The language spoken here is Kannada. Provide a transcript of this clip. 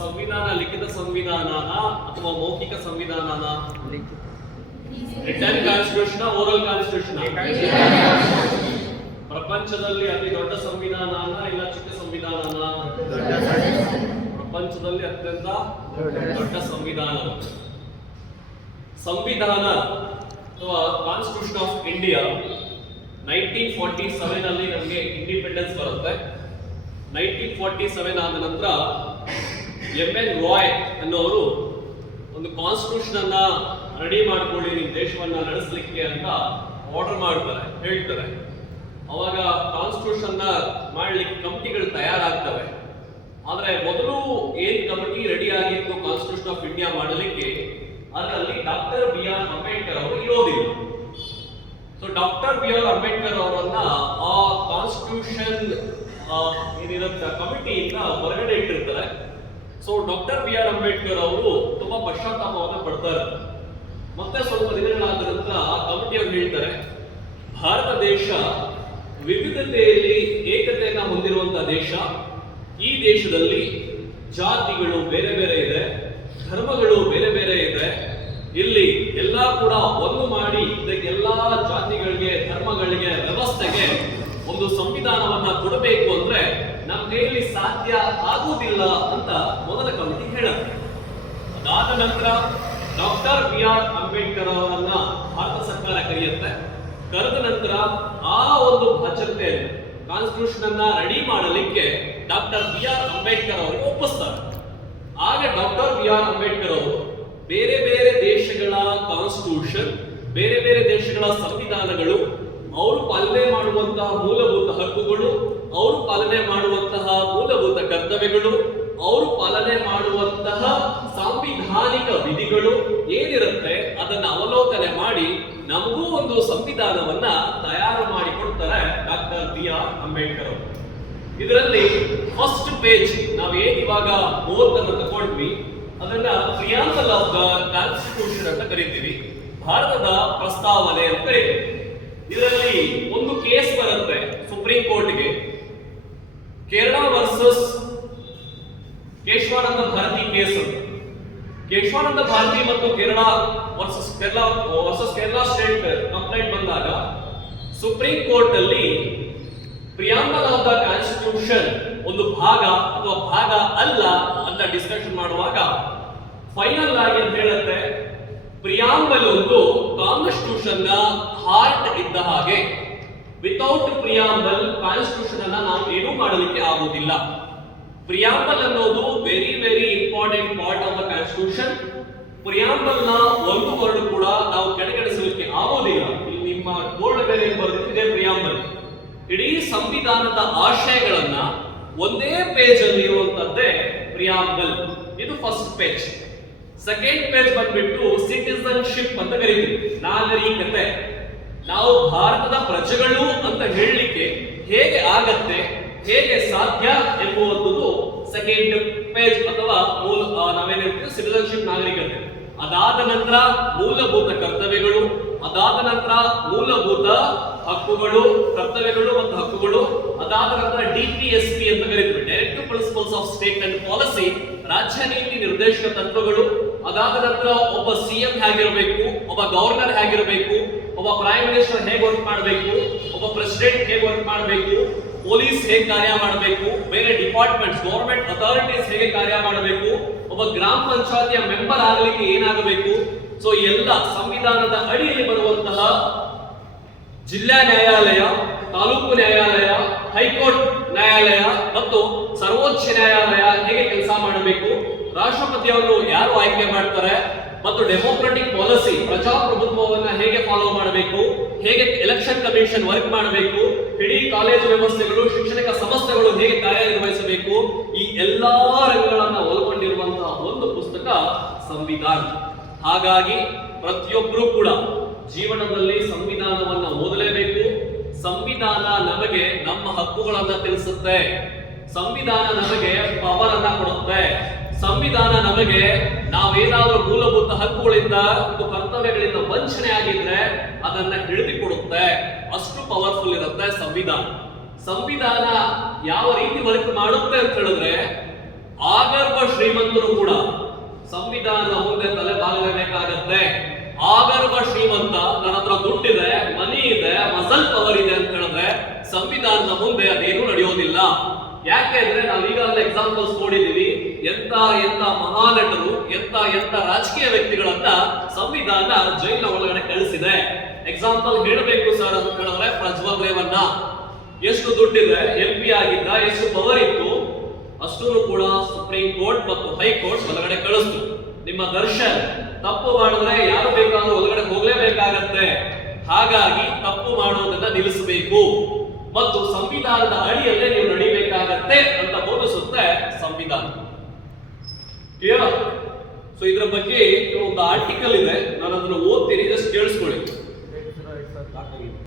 ಸಂವಿಧಾನ ಲಿಖಿತ ಸಂವಿಧಾನನ ಅಥವಾ ಮೌಖಿಕ ಸಂವಿಧಾನನ? Written constitution, oral constitution? ಪ್ರಪಂಚದಲ್ಲಿ ಅತಿ ದೊಡ್ಡ ಸಂವಿಧಾನನ ಇಲ್ಲ ಚಿಕ್ಕ ಸಂವಿಧಾನನ? ಪ್ರಪಂಚದಲ್ಲಿ ಅತ್ಯಂತ ದೊಡ್ಡ ಸಂವಿಧಾನ. ಸಂವಿಧಾನ ಅಥವಾ ಕಾನ್ಸ್ಟಿಟ್ಯೂಷನ್ ಆಫ್ ಇಂಡಿಯಾ 1947 ಅಲ್ಲಿ ನಮಗೆ ಇಂಡಿಪೆಂಡೆನ್ಸ್ ಬರುತ್ತೆ. 1947 ಆದ ನಂತರ ಎಂ.ಎನ್. ರಾಯ್ ಅನ್ನೋರು ಒಂದು ಕಾನ್ಸ್ಟಿಟ್ಯೂಷನ್ ಅನ್ನ ರೆಡಿ ಮಾಡ್ಕೊಳ್ಳಿ ನೀವು ದೇಶವನ್ನ ನಡೆಸಲಿಕ್ಕೆ ಅಂತ ಆರ್ಡರ್ ಮಾಡ್ತಾರೆ, ಹೇಳ್ತಾರೆ. ಅವಾಗ ಕಾನ್ಸ್ಟಿಟ್ಯೂಷನ್ ಮಾಡ್ಲಿಕ್ಕೆ ಕಮಿಟಿಗಳು ತಯಾರಾಗ್ತವೆ. ಆದ್ರೆ ಮೊದಲು ಏನ್ ಕಮಿಟಿ ರೆಡಿ ಆಗಿತ್ತು ಕಾನ್ಸ್ಟಿಟ್ಯೂಷನ್ ಆಫ್ ಇಂಡಿಯಾ ಮಾಡಲಿಕ್ಕೆ, ಅದರಲ್ಲಿ ಡಾಕ್ಟರ್ ಬಿ ಆರ್ ಅಂಬೇಡ್ಕರ್ ಅವರು ಇರೋದಿಲ್ಲ. So doctor B R Ambedkar ಅವರನ್ನ ಆ ಕಾನ್ಸ್ಟಿಟ್ಯೂಷನ್ ಏನಿರುತ್ತೆ ಕಮಿಟಿಯಿಂದ ಹೊರಗಡೆ ಇಟ್ಟಿರ್ತಾರೆ. So doctor B R Ambedkar ಅವರು ತುಂಬಾ ಪಶ್ಚಾತ್ತಾಪವನ್ನು ಪಡ್ತಾರೆ. ಮತ್ತೆ ಸ್ವಲ್ಪ ದಿನಗಳಾದ ನಂತರ ಆ ಕಮಿಟಿಯವರು ಹೇಳ್ತಾರೆ, ಭಾರತ ದೇಶ ವಿವಿಧತೆಯಲ್ಲಿ ಏಕತೆಯನ್ನ ಹೊಂದಿರುವಂತಹ ದೇಶ. ಈ ದೇಶದಲ್ಲಿ ಜಾತಿಗಳು ಬೇರೆ ಬೇರೆ ಇದೆ, ಧರ್ಮಗಳು ಬೇರೆ ಬೇರೆ ಇದೆ. ಇಲ್ಲಿ ಎಲ್ಲ ಕೂಡ ಒಂದು ಮಾಡಿ ಇದಕ್ಕೆಲ್ಲಾ ಜಾತಿಗಳಿಗೆ, ಧರ್ಮಗಳಿಗೆ, ವ್ಯವಸ್ಥೆಗೆ ಒಂದು ಸಂವಿಧಾನವನ್ನ ಕೊಡಬೇಕು ಅಂದ್ರೆ ನಮ್ಮ ಕೈಯಲ್ಲಿ ಸಾಧ್ಯ ಆಗುವುದಿಲ್ಲ ಅಂತ ಮೊದಲ ಕಮಿಟಿ ಹೇಳುತ್ತೆ. ಅದಾದ ನಂತರ ಡಾಕ್ಟರ್ ಬಿ ಆರ್ ಅಂಬೇಡ್ಕರ್ ಅವರನ್ನ ಭಾರತ ಸರ್ಕಾರ ಕರೆಯುತ್ತೆ. ಕರೆದ ನಂತರ ಆ ಒಂದು ಬಾಧ್ಯತೆಯನ್ನು ಕಾನ್ಸ್ಟಿಟ್ಯೂಷನ್ ಅನ್ನ ರೆಡಿ ಮಾಡಲಿಕ್ಕೆ ಡಾಕ್ಟರ್ ಬಿ ಆರ್ ಅಂಬೇಡ್ಕರ್ ಅವರಿಗೆ ಒಪ್ಪಿಸ್ತಾರೆ. ಆಗ ಡಾಕ್ಟರ್ ಬಿ ಆರ್ ಅಂಬೇಡ್ಕರ್ ಅವರು ಬೇರೆ ಬೇರೆ ದೇಶಗಳ ಕಾನ್ಸ್ಟಿಟ್ಯೂಷನ್, ಬೇರೆ ಬೇರೆ ದೇಶಗಳ ಸಂವಿಧಾನಗಳು, ಅವರು ಪಾಲನೆ ಮಾಡುವಂತಹ ಮೂಲಭೂತ ಹಕ್ಕುಗಳು, ಅವರು ಪಾಲನೆ ಮಾಡುವಂತಹ ಮೂಲಭೂತ ಕರ್ತವ್ಯಗಳು, ಅವರು ಪಾಲನೆ ಮಾಡುವಂತಹ ಸಾಂವಿಧಾನಿಕ ವಿಧಿಗಳು ಏನಿರುತ್ತೆ ಅದನ್ನ ಅವಲೋಕನೆ ಮಾಡಿ ನಮಗೂ ಒಂದು ಸಂವಿಧಾನವನ್ನ ತಯಾರು ಮಾಡಿಕೊಡ್ತಾರೆ ಡಾಕ್ಟರ್ ಬಿ ಆರ್ ಅಂಬೇಡ್ಕರ್ ಅವರು. ಇದರಲ್ಲಿ ಫಸ್ಟ್ ಪೇಜ್ ನಾವೇನ್ ಇವಾಗ ಓದನ್ನು ತಗೊಂಡ್ವಿ ಅದನ್ನ ಪ್ರಿಯಾಂಬಲ್ ಆಫ್ ದ ಕಾನ್ಸ್ಟಿಟ್ಯೂಷನ್ ಅಂತ ಕರಿತೀವಿ, ಭಾರತದ ಪ್ರಸ್ತಾವನೆ ಅಂತ ಕರಿತೀವಿ. ಇದರಲ್ಲಿ ಒಂದು ಕೇಸ್ ಬರುತ್ತೆ ಸುಪ್ರೀಂ ಕೋರ್ಟ್ಗೆ, ಕೇರಳ ವರ್ಸಸ್ ಕೇಶವಾನಂದ ಭಾರತಿ ಕೇಸ್ ಅಂತ. ಕೇಶವಾನಂದ ಭಾರತಿ ಮತ್ತು Kerala versus Kerala state complaint ಬಂದಾಗ ಸುಪ್ರೀಂ ಕೋರ್ಟ್ ಅಲ್ಲಿ ಪ್ರಿಯಾಂಬಲ್ ಆಫ್ ದ ಕಾನ್ಸ್ಟಿಟ್ಯೂಷನ್ ಒಂದು ಭಾಗ ಅಥವಾ ಭಾಗ ಅಲ್ಲ ಅಂತ ಡಿಸ್ಕಷನ್ ಮಾಡುವಾಗ ಫೈನಲ್ ಆಗಿ ಹೇಳುತ್ತೆ, ಪ್ರಿಯಾಂಬಲ್ ಒಂದು ಕಾನ್ಸ್ಟಿಟ್ಯೂಷನ್ ನ ಹಾರ್ಟ್ ಇದ್ದ ಹಾಗೆ. ವಿತೌಟ್ ಪ್ರಿಯಾಂಬಲ್ ಕಾನ್ಸ್ಟಿಟ್ಯೂಷನ್ ಅನ್ನ ನಾವು ಏನೂ ಮಾಡಲಿಕ್ಕೆ ಆಗುವುದಿಲ್ಲ. ಪ್ರಿಯಾಂಬಲ್ ಅನ್ನೋದು very very important part of the constitution. Preamble ನ ಒಂದು ವರ್ಡ್ ಕೂಡ ನಾವು ಕೆಳಗಣಿಸಲಿಕ್ಕೆ ಆಗುವುದಿಲ್ಲ. ನಿಮ್ಮ ಬೋರ್ಡ್ ಮೇಲೆ ಬರೆದಿದೆ ಪ್ರಿಯಾಂಬಲ್. ಇಡೀ ಸಂವಿಧಾನದ ಆಶಯಗಳನ್ನ ಒಂದೇ ಪೇಜ್ ಅಲ್ಲಿ ಇರುವಂತದ್ದೇ ಪ್ರಿಯಾಂಬಲ್. ಇದು ಫಸ್ಟ್ ಪೇಜ್. ಸೆಕೆಂಡ್ ಪೇಜ್ ಬಂದ್ಬಿಟ್ಟು ಸಿಟಿಸನ್ಶಿಪ್ ಅಂತ ಕರೀತೀವಿ, ನಾಗರಿಕತೆ. ನಾವು ಭಾರತದ ಪ್ರಜೆಗಳು ಅಂತ ಹೇಳಲಿಕ್ಕೆ ಹೇಗೆ ಆಗತ್ತೆ, ಹೇಗೆ ಸಾಧ್ಯ ಎಂಬುವಂಥದ್ದು ಸೆಕೆಂಡ್ ಪೇಜ್ ಅಥವಾ ನಾವೇನ್ ಹೇಳ್ತೀವಿ ಸಿಟಿಸನ್ಶಿಪ್, ನಾಗರಿಕತೆ. ಅದಾದ ನಂತರ ಮೂಲಭೂತ ಕರ್ತವ್ಯಗಳು, ಅದಾದ ನಂತರ ಮೂಲಭೂತ ಹಕ್ಕುಗಳು, ಕರ್ತವ್ಯಗಳು ಮತ್ತು ಹಕ್ಕುಗಳು. ಅದಾದ ನಂತರ DPSP ಅಂತ ಕರೀತೀವಿ, directive principles of state and policy, ರಾಜ್ಯ ನೀತಿ ನಿರ್ದೇಶಕ ತತ್ವಗಳು. ಅದಾದ ನಂತರ ಒಬ್ಬ CM ಹೇಗಿರಬೇಕು, ಒಬ್ಬ ಗವರ್ನರ್ ಹೇಗಿರಬೇಕು, ಒಬ್ಬ ಪ್ರೈಮ್ ಮಿನಿಸ್ಟರ್ ಹೇಗೆ ವರ್ಕ್ ಮಾಡಬೇಕು, ಒಬ್ಬ ಪ್ರೆಸಿಡೆಂಟ್ ಹೇಗೆ ವರ್ಕ್ ಮಾಡಬೇಕು, ಪೊಲೀಸ್ ಹೇಗೆ ಕಾರ್ಯ ಮಾಡಬೇಕು, ಬೇರೆ ಡಿಪಾರ್ಟ್ಮೆಂಟ್ಸ್ ಗವರ್ಮೆಂಟ್ ಅಥಾರಿಟೀಸ್ ಹೇಗೆ ಕಾರ್ಯ ಮಾಡಬೇಕು, ಒಬ್ಬ ಗ್ರಾಮ ಪಂಚಾಯತಿಯ ಮೆಂಬರ್ ಆಗಲಿಕ್ಕೆ ಏನಾಗಬೇಕು. ಸೊ ಎಲ್ಲ ಸಂವಿಧಾನದ ಅಡಿಯಲ್ಲಿ ಬರುವಂತಹ ಜಿಲ್ಲಾ ನ್ಯಾಯಾಲಯ, ತಾಲೂಕು ನ್ಯಾಯಾಲಯ, ಹೈಕೋರ್ಟ್ ನ್ಯಾಯಾಲಯ ಮತ್ತು ಸರ್ವೋಚ್ಚ ನ್ಯಾಯಾಲಯ ಹೇಗೆ ಕೆಲಸ ಮಾಡಬೇಕು, ರಾಷ್ಟ್ರಪತಿಯನ್ನು ಯಾರು ಆಯ್ಕೆ ಮಾಡ್ತಾರೆ ಮತ್ತು ಡೆಮೋಕ್ರೆಟಿಕ್ ಪಾಲಿಸಿ ಪ್ರಜಾಪ್ರಭುತ್ವವನ್ನ ಹೇಗೆ ಫಾಲೋ ಮಾಡಬೇಕು, ಹೇಗೆ ಎಲೆಕ್ಷನ್ ಕಮಿಷನ್ ವರ್ಕ್ ಮಾಡಬೇಕು, ಇಡೀ ಕಾಲೇಜು ವ್ಯವಸ್ಥೆಗಳು, ಶೈಕ್ಷಣಿಕ ಸಂಸ್ಥೆಗಳು ಹೇಗೆ ಕಾರ್ಯನಿರ್ವಹಿಸಬೇಕು, ಈ ಎಲ್ಲಾ ರಂಗಗಳನ್ನ ಒಳಗೊಂಡಿರುವಂತಹ ಒಂದು ಪುಸ್ತಕ ಸಂವಿಧಾನ. ಹಾಗಾಗಿ ಪ್ರತಿಯೊಬ್ಬರೂ ಕೂಡ ಜೀವನದಲ್ಲಿ ಸಂವಿಧಾನವನ್ನ ಓದಲೇಬೇಕು. ಸಂವಿಧಾನ ನಮಗೆ ನಮ್ಮ ಹಕ್ಕುಗಳನ್ನ ತಿಳಿಸುತ್ತೆ, ಸಂವಿಧಾನ ನಮಗೆ ಪವರ್ ಅನ್ನ ಕೊಡುತ್ತೆ, ಸಂವಿಧಾನ ನಮಗೆ ನಾವೇನಾದ್ರೂ ಮೂಲಭೂತ ಹಕ್ಕುಗಳಿಂದ ಮತ್ತು ಕರ್ತವ್ಯಗಳಿಂದ ವಂಚನೆ ಆಗಿದ್ರೆ ಅದನ್ನ ಹಿಡಿದುಕೊಡುತ್ತೆ. ಅಷ್ಟು ಪವರ್ಫುಲ್ ಇರುತ್ತೆ ಸಂವಿಧಾನ. ಸಂವಿಧಾನ ಯಾವ ರೀತಿ ವರ್ಕ್ ಮಾಡುತ್ತೆ ಅಂತ ಹೇಳಿದ್ರೆ, ಆಗರ್ಭ ಶ್ರೀಮಂತರು ಕೂಡ ಸಂವಿಧಾನದ ಮುಂದೆ ತಲೆ ಬಾಗಲೇಬೇಕಾಗತ್ತೆ. ಆಗರ್ಭ ಶ್ರೀಮಂತ, ನನ್ನ ಹತ್ರ ದುಡ್ಡಿದೆ, ಮನಿ ಇದೆ, ಮಸಲ್ ಪವರ್ ಇದೆ ಅಂತ ಹೇಳಿದ್ರೆ ಸಂವಿಧಾನದ ಮುಂದೆ ಅದೇನು ನಡೆಯೋದಿಲ್ಲ. ಯಾಕೆ ಅಂದ್ರೆ ನಾವು ಈಗಾಗಲೇ ಎಕ್ಸಾಂಪಲ್ಸ್ ನೋಡಿದೀವಿ. ಎಂತ ಮಹಾನಟರು, ಎಂತ ರಾಜಕೀಯ ವ್ಯಕ್ತಿಗಳನ್ನ ಸಂವಿಧಾನ ಜೈಲಿನ ಒಳಗಡೆ ಕಳಿಸಿದೆ. ಎಕ್ಸಾಂಪಲ್ ಹೇಳಬೇಕು ಸರ್ ಅಂತ ಹೇಳಿದ್ರೆ ಪ್ರಜ್ವಲ್ ರೇವಣ್ಣ, ಎಷ್ಟು ದುಡ್ಡಿದೆ, MP ಆಗಿದ್ದ, ಎಷ್ಟು ಪವರ್ ಇತ್ತು, ಅಷ್ಟನ್ನು ಕೂಡ ಸುಪ್ರೀಂ ಕೋರ್ಟ್ ಮತ್ತು ಹೈಕೋರ್ಟ್ ಒಳಗಡೆ ಕಳಿಸ್ತು. ನಿಮ್ಮ ದರ್ಶನ್ ತಪ್ಪು ಮಾಡಿದ್ರೆ ಯಾರು ಬೇಕಾದ್ರೂ ಒಳಗಡೆ ಹೋಗ್ಲೇಬೇಕಾಗತ್ತೆ. ಹಾಗಾಗಿ ತಪ್ಪು ಮಾಡೋದನ್ನ ನಿಲ್ಲಿಸಬೇಕು ಮತ್ತು ಸಂವಿಧಾನದ ಅಡಿಯಲ್ಲೇ ನೀವು ನಡಿಬೇಕಾಗತ್ತೆ ಅಂತ ಬೋಧಿಸುತ್ತೆ ಸಂವಿಧಾನ. ಕ್ಲಿಯರ್? ಸೊ ಇದರ ಬಗ್ಗೆ ಒಂದು ಆರ್ಟಿಕಲ್ ಇದೆ, ನಾನು ಅದನ್ನು ಓದ್ತೀನಿ, ಜಸ್ಟ್ ಕೇಳಿಸ್ಕೊಳ್ಳಿ.